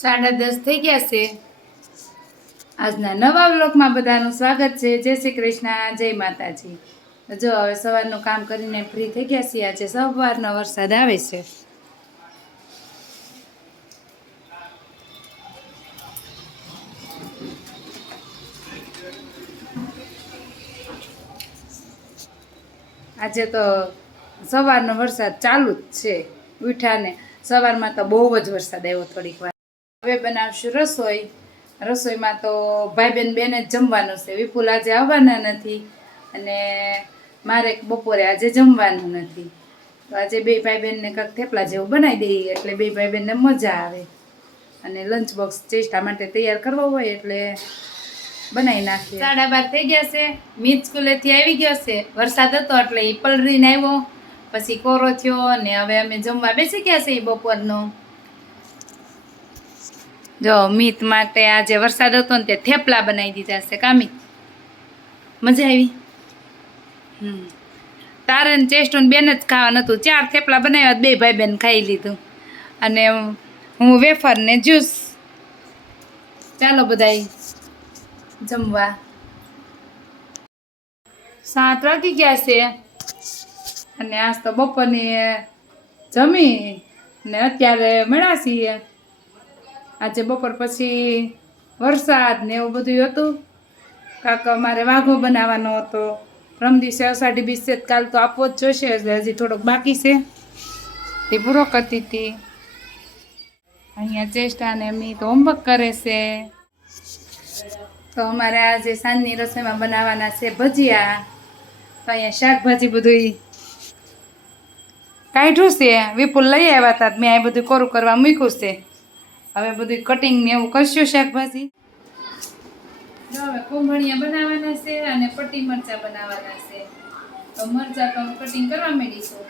સાડા દસ થઈ ગયા છે. આજના નવા બ્લોકમાં બધાનું સ્વાગત છે. જય શ્રી કૃષ્ણ, જય માતાજી. જો હવે સવારનું કામ કરીને ફ્રી થઈ ગયા છીએ. આજે સવારનો વરસાદ આવે છે. આજે તો સવારનો વરસાદ ચાલુ જ છે. ઉઠાને સવારમાં તો બહુ જ વરસાદ આવ્યો થોડીક વાર. હવે બનાવશું રસોઈ. રસોઈમાં તો ભાઈ બેન બેને જ જમવાનું છે. વિપુલ આજે આવવાના નથી અને મારે બપોરે આજે જમવાનું નથી. તો આજે બે ભાઈ બહેનને કંઈક થેપલા જેવું બનાવી દઈએ એટલે બે ભાઈ બહેનને મજા આવે. અને લંચ બોક્સ ચેસ્ટા માટે તૈયાર કરવો હોય એટલે બનાવી નાખીએ. સાડા બાર થઈ ગયા છે. મીત સ્કૂલેથી આવી ગયો છે. વરસાદ હતો એટલે એ પલરીને આવ્યો. પછી કોરો થયો અને હવે અમે જમવા બેસી ગયા છે એ બપોરનો. જો મીત માટે આજે વરસાદ હતો ને તે થેપલા બનાવી દીધા છે કામિત મજા આવી? હમ. તારે ને બેન જ ખાવાનું હતું ચાર થેપલા બનાવ્યા બે ભાઈ બેન ખાઈ લીધું. અને હું વેફર ને જ્યુસ. ચાલો બધાય જમવા. સાત વાગી ગયા છે. અને આજ તો બપોરની જમી ને અત્યારે મળ્યા છીએ. આજે બપોર પછી વરસાદ ને એવું બધું હતું. કાંક અમારે વાઘો બનાવવાનો હતો. પ્રમ દિવસે અષાઢી બીજ છે, કાલ તો આપવો જ જોશે હજી થોડોક બાકી છે. તે પૂરો કરતી હતી. અહીંયા ચેષ્ટા ને એમની તો હોમવર્ક કરે છે. તો અમારે આજે સાંજની રસોઈમાં બનાવવાના છે ભજીયા. તો અહીંયા શાકભાજી બધું કાઢ્યું છે. વિપુલ લઈ આવ્યા હતા મેં આ બધું કોરું કરવા મૂક્યું છે. હવે બધું કટિંગ ને એવું કરશું શાકભાજી જો હવે કુંભળિયા બનાવવાના છે અને પટ્ટી મરચા બનાવવાના છે તો મરચા તો કટિંગ કરવા માંડીશું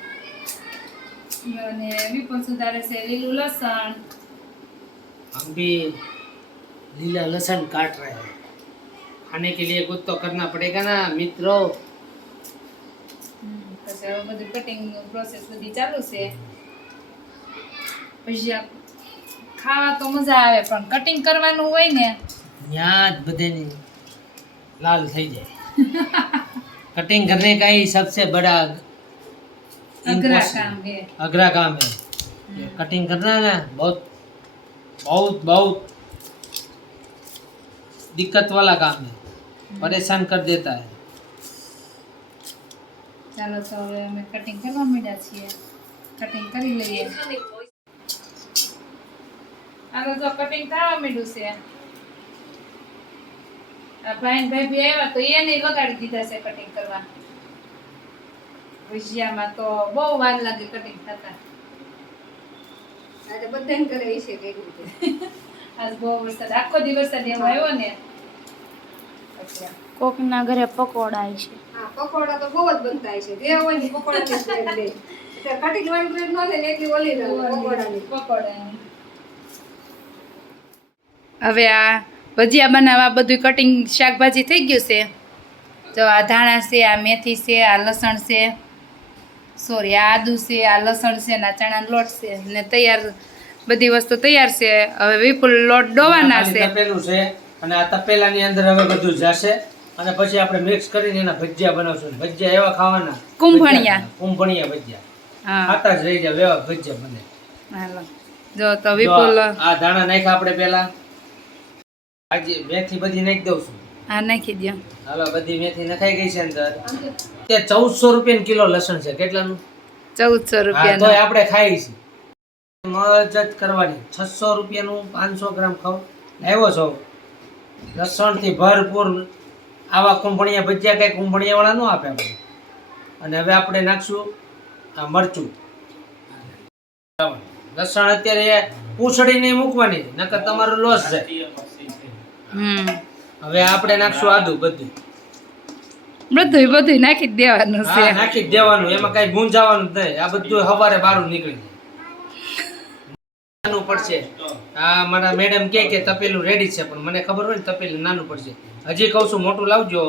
અને વિપુલ સુધારે છે લીલું લસણ हम भी लीला लहसुन काट रहे हैं खाने के लिए कुछ तो करना पड़ेगा ना मित्रों હમ, પછી હવે બધું કટિંગ પ્રોસેસ બધી ચાલુ છે પછી આ ખાવા તો મજા આવે પણ કટિંગ કરવાનું હોય ને यहाँ बदेनी लाल થઈ જાય कटिंग करने का ही सबसे बड़ा અઘરા impossible- કામ છે अगरा काम है ये कटिंग करना है ना बहुत बहुत बहुत दिक्कत वाला काम है परेशान कर देता है ચાલો તો હવે અમે કટિંગ કરવા માંડ્યા છીએ કટિંગ કરી લઈએ હાલો જો કટિંગ થવા માંડ્યું છે. આ ભાઈ ભાઈ બી આવ્યા તો એને લગાડી દીધા છે કટિંગ કરવા. ભજીયામાં તો બહુ વાર લાગે કટિંગ થતા. આજે બધાને કરે છે કઈ રીતે. આજ બહુ વરસાદ આખો દિવસ એવો આવ્યો ને. કોક કોકના ઘરે પકોડા છે. હા પકોડા તો બહુ જ બનતા હોય છે. જે હોય ને પકોડા ની બ્રેડ લે એટલે કટિંગ વાળી બ્રેડ નો લે એટલી ઓલી પકોડા ની પકોડા હવે આ ભજીયા બનાવવા બધું કટિંગ શાકભાજી થઈ ગયું છે. તો આ ધાણા છે આ મેથી છે આ લસણ છે. સોરી આ આદુ છે આ લસણ છે ને આ ચણાનો લોટ છે. ને તૈયાર બધી વસ્તુ તૈયાર છે. હવે વિપુલ લોટ ડોવાના છે. તપેલું છે અને આ તપેલાની અંદર હવે બધું જશે. અને પછી આપણે મિક્સ કરીને એના ભજીયા બનાવશું. ભજીયા એવા ખાવાના. કુંભણિયા. કુંભણિયા ભજીયા. હા. ખાતા જ રહી જાય એવા ભજીયા બને. હાલો. જો તો વિપુલ આ ધાણા નાખ્યા આપણે પેલા આજે મેથી બધી નાખી દઉં છું. હા નાખી દો હાલો બધી મેથી નખાઈ ગઈ છે અંદર. તે ચૌદસો રૂપિયા કિલો લસણ છે. કેટલાનું? ચૌદસો હા રૂપિયાનો. આપણે ખાઈ છીએ મજ કરવાની. છસો રૂપિયાનું પાંચસો ગ્રામ ખાવ. લાવ્યો છો? લસણથી ભરપૂર આવા કુંભણિયા ભજીયા કઈ કુંભણિયા વાળા ન આપે આપણે. અને હવે આપણે નાખશું આ મરચું. લસણ અત્યારે પૂછડીને મૂકવાની નકર તમારું લોસ છે હમ. હવે આપણે નાખશું આદુ બધું. બધું બધું નાખી દેવાનું છે. હા નાખી દેવાનું. એમાં કઈ ગુંજાવાનું નહીં. આ બધું સવારે બહાર નીકળી નાનું પડશે. આ મારા મેડમ કે કે તપેલું રેડી છે પણ મને ખબર હોય ને તપેલું નાનું પડશે. હજી કહું છું મોટું લાવજો.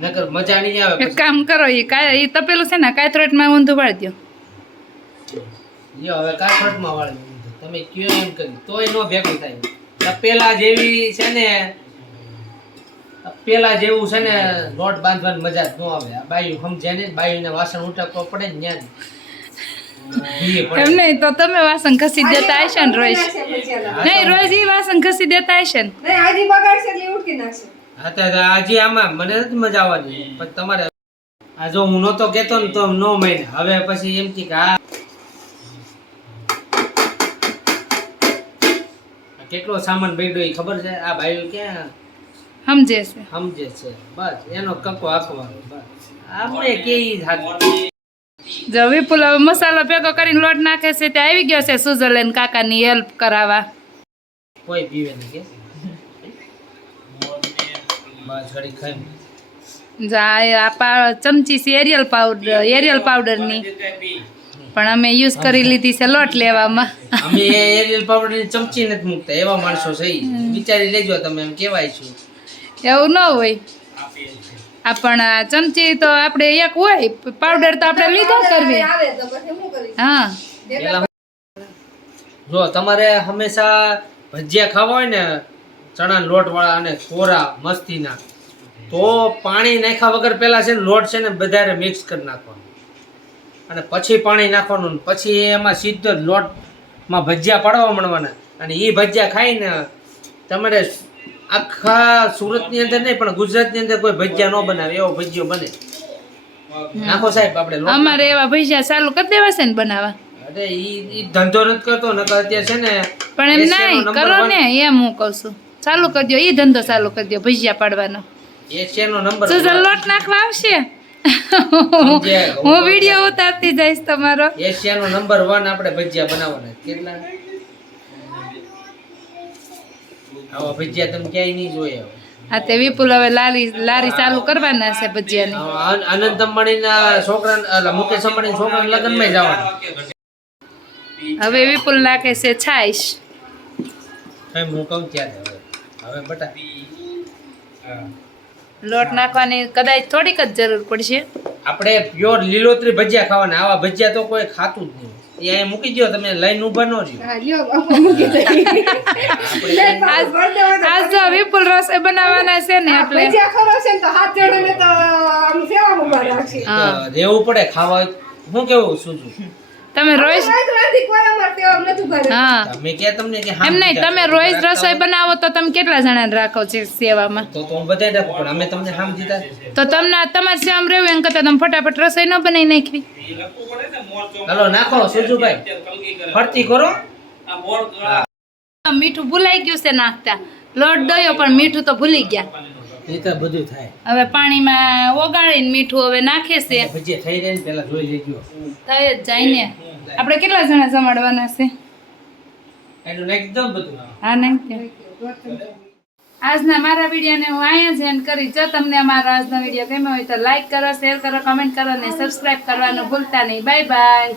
નકર મજા નહીં આવે એક કામ કરો એ કાય એ તપેલું છે ને કાયત્રોટમાં ઊંધું પાડી દો યો હવે માં વાળી તમે કયો એમ કરી. તોય નો ભેગું થાય. તપેલા જેવી છે ને પેલા જેવું છે ને લોટ બાંધવાની મજા જ ન આવે. આ બાયું સમજે ને બાયુને વાસણ ઉટકવો પડે ને ત્યાં. તો તમે વાસણ ઘસી દેતા હશે ને રોજ. નહીં રોજ ઈ વાસણ ઘસી દેતા હશે ને. નહીં બગાડશે એટલે ઉટકી નાખશે. હા તો આજે આમાં મને જ મજા આવવાની. પણ તમારે આ જો હું નહોતો કહેતો ને તો નો મહિને હવે પછી એમ કે આ કેટલો સામાન બગડ્યો એ ખબર છે? આ ભાઈ ક્યાં? સમજે છે. સમજે છે. બસ એનો કકો બસ. આપણે કે ઈ જો વિપુલ હવે મસાલો ભેગો કરીને લોટ નાખે છે તે આવી ગયો છે સુઝરલેન્ડ કાકાની હેલ્પ કરાવવા. કોઈ પીવે નહીં કે? જાય આ ચમચી છે એરિયલ પાવડર એરિયલ પાવડરની. પણ અમે યુઝ કરી લીધી છે લોટ લેવામાં. અમે એરિયલ પાવડરની ચમચી નથી મૂકતા એવા માણસો છે. વિચારી લેજો તમે એમ કેવાય છું. એવું ન હોય. આપણ પણ આ ચમચી તો આપણે એક હોય પાવડર તો આપણે લીધો કરવી. આવે તો પછી શું કરીશ? હા. જો તમારે હંમેશા ભજીયા ખાવા હોય ને ચણા લોટ વાળા અને કોરા મસ્તીના તો પાણી નાખ્યા વગર પેલા છે ને લોટ છે ને બધારે મિક્સ કરી નાખવાનો. અને પછી પાણી નાખવાનું પછી એમાં સીધો જ લોટમાં ભજીયા પાડવા માંડવાના અને એ ભજીયા ખાઈને તમારે આખા સુરતની અંદર નહીં પણ ગુજરાતની અંદર કોઈ ભજીયા ન બનાવે એવો ભજીયો બને. નાખો સાહેબ આપણે અમારે એવા ભજીયા ચાલુ કરી દેવા છે ને બનાવવા. અરે ઈ ઈ ધંધો નથી કરતો નકર અત્યારે છે ને પણ એમ ના નહીં કરો ને એમ હું કહું છું. ચાલુ કરી દો એ ધંધો ચાલુ કરી દો ભજીયા પાડવાનો. એશિયાનો નંબર લોટ નાખવા આવશે? હું વીડિયો ઉતારતી જઈશ તમારો. એશિયાનો નંબર વન આપણે ભજીયા બનાવવાના. કેટલા? આવા ભજીયા તમે ક્યાંય નહીં જોયા હા તે વિપુલ હવે લારી લારી ચાલુ કરવાના છે ભજીયાની. અનંત અંબાણીના છોકરા મુકેશ અંબાણીના છોકરાના લગ્નમાં જવાનું હવે વિપુલ નાખે છે છાઈશ હું કહું હવે. હવે બટા. લોટ નાખવાની કદાચ થોડીક જ જરૂર પડશે. આપણે પ્યોર લીલોતરી ભજીયા ખાવાના. આવા ભજીયા તો કોઈ ખાતું જ નહીં. એ અહીંયા મૂકી દો તમે લઈને ઊભા ન રહ્યો. વિપુલ રસ રસોઈ બનાવવાના છે ને એટલે. ભજીયા ખરો છે ને તો હાથ જોડીને તો આમ સેવા ઊભા રાખશે. હા. રહેવું પડે ખાવા. હું કેવું શું છું તમે રોજ હા. તમને એમ નહીં તમે. રોજ રસોઈ બનાવો તો તમે કેટલા જણાને રાખો છો સેવામાં? તો તો હું બધાય રાખું પણ અમે તમને હામ દીધા. તો તમને તમારે સેવામાં રહેવું એમ કરતા તમે ફટાફટ રસોઈ ન બનાવી નાખવી. હલો નાખો સુજુભાઈ ફરતી કરો. મીઠું ભૂલાઈ ગયું છે નાખતા. લોટ દયો પણ મીઠું તો ભૂલી ગયા. એ તો બધું થાય. હવે પાણીમાં ઓગાળીને મીઠું હવે નાખે છે. ભજીયા થઈ રહે ને પેલા જોઈ લેજો. થઈ જ જાય ને. આપણે કેટલા જણા જમાડવાના છે? હા નહીં આજના મારા વિડીયોને હું અહીંયા જ એન્ડ કરી. જો તમને અમારો આજનો વીડિયો ગમ્યો હોય તો લાઈક કરો શેર કરો કમેન્ટ કરો અને સબસ્ક્રાઇબ કરવાનું ભૂલતા નહીં. Bye bye